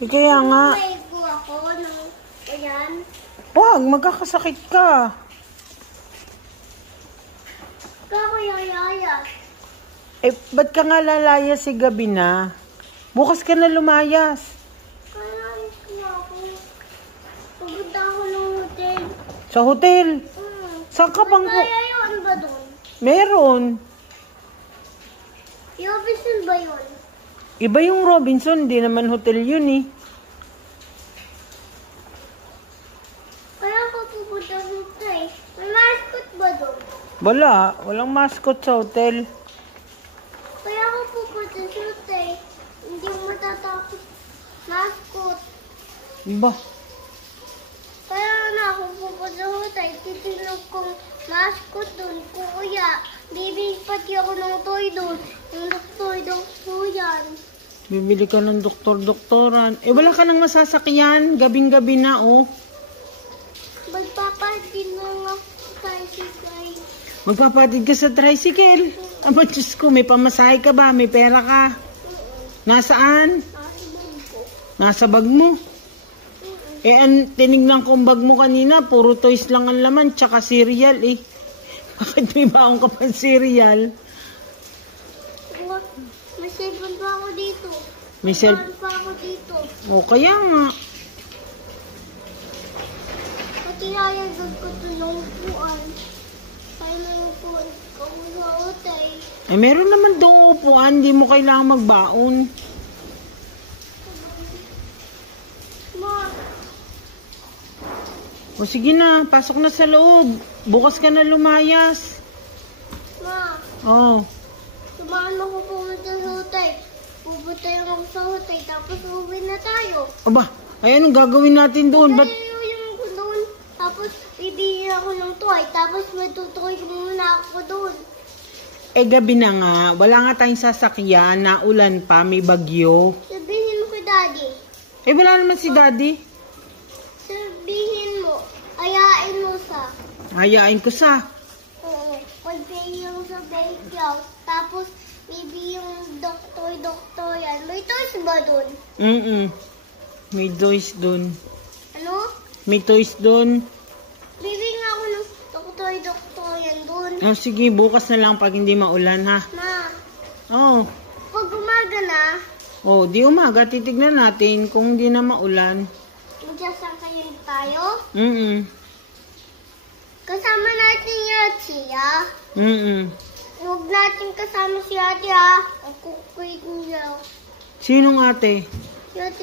Kaya nga. May ko ako ng ayan. Wag, magkakasakit ka. Kako yayaya. Ba't ka nga lalayas si gabi na? Bukas ka na lumayas. Kaya ko ako. Pupunta ako ng hotel. Sa hotel? Saan ka bang... Kaya yun ba doon? Meron. Robinson ba yun? Iba yung Robinson, di naman hotel yun eh. Kaya ako pupunta sa hotel. May mascot ba doon? Wala, walang mascot sa hotel. Kaya ako pupunta sa hotel. Hindi mo matatapos mascot. Ba? Kaya na ako pupunta sa hotel. Titignan kong mascot doon. Kuya, bibili pati ako ng toy doon. Yung doktor yan. Bibili ka ng doktor-doktoran. Wala ka nang masasakyan. Gabing-gabi na, oh. Magpapatin na nga tayo si Kai. Magpapatid ka sa tricycle. Aba, Diyos ko, may pamasahe ka ba? May pera ka? Nasaan? Nasa bag mo. Tinignan ko ang bag mo kanina. Puro toys lang ang laman. Tsaka cereal, eh. Bakit may baong ka pa cereal? May cellphone pa ako dito. May cellphone pa ako dito. O, kaya nga. Pati hayagag ko ito ng upuan. Kaya may upuan ko sa hotel. Meron naman doong upuan. Hindi mo kailangan magbaon. Ma, O, sige na. Pasok na sa loob. Bukas ka na lumayas. ma. Oh. Sumaan ako pumunta sa hotel. Pupunta yung ako sa hotel. Tapos uwi na tayo. Aba, ay anong gagawin natin doon? Ba't... Yung ko doon. Tapos bibili ako ng toy. Tapos matutoy muna ako doon. gabi na nga. Wala nga tayong sasakyan. Naulan pa. May bagyo. Sabihin mo kay Daddy. Wala naman si Daddy. Sabihin mo. Ayain mo sa. Hayain ko sa... Oo. Pag-pay yung sa backyard. Tapos, bibi yung doktor yan. May toys ba doon? May toys doon. Ano? May toys doon. Bibi nga ako ng doktor yan doon. Oh, sige, bukas na lang pag hindi maulan, ha? Ma, Oh. pag umaga na, Oh, di umaga. Titignan natin kung hindi na maulan. magsasan kayo tayo. Kasama natin yung siya. Huwag natin kasama si ate ha. Ang kukuit niya. Sinong ate? Si ate.